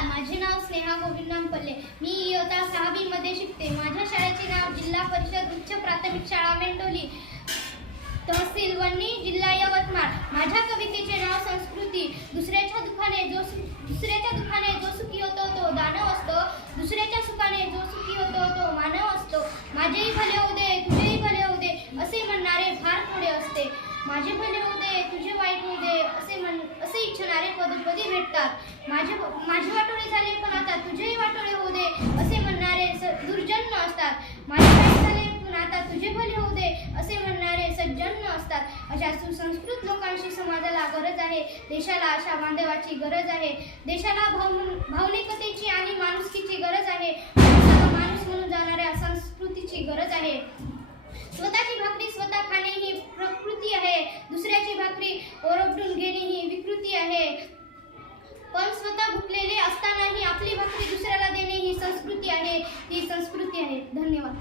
नमस्कार, माझे नाव स्नेहा गोविंद नामपल्ले. मी इयत्ता 6वी मध्ये शिकते. माझ्या शाळेचे नाव जिल्हा परिषद उच्च प्राथमिक शाळा मेंढोली, तहसील वणी, जिल्हा यवतमाळ. माझ्या कवितेचे नाव संस्कृती. दुसऱ्याच्या दुःखाने जो सुखी होतो तो दानव असतो. दुसऱ्याच्या सुखाने जो सुखी होतो तो मानव असतो. माझेही भले होऊ दे, तुझेही भले होऊ दे, असे म्हणणारे फार थोडे असते. माझे भले होऊ दे, तुझे वाईट होऊ दे, असे इच्छणारे पदोपदी भेटतात. माझे वाटोळे झाले पण आता तुझेही वाटोळे होऊ दे, असे म्हणणारे दुर्जन असतात. माझे वाईट झाले पण आता तुझे भले होऊ दे, असे म्हणणारे सज्जन असतात. अशा सुसंस्कृत लोकांची समाजाला गरज आहे. देशाला अशा बांधवाची गरज आहे. देशाला भावनिकतेची आणि माणुसकीची गरज आहे. माणूस म्हणून जाणाऱ्या संस्कृतीची गरज आहे. स्वतःची भाकरी स्वतः खाणे ही प्रकृती आहे. दुसऱ्याची भाकरी ओरबडून घेणे ही विकृती आहे. पण स्वतः भुकलेले असतानाही आपली भाकरी दुसऱ्याला देणे ही संस्कृती आहे. धन्यवाद.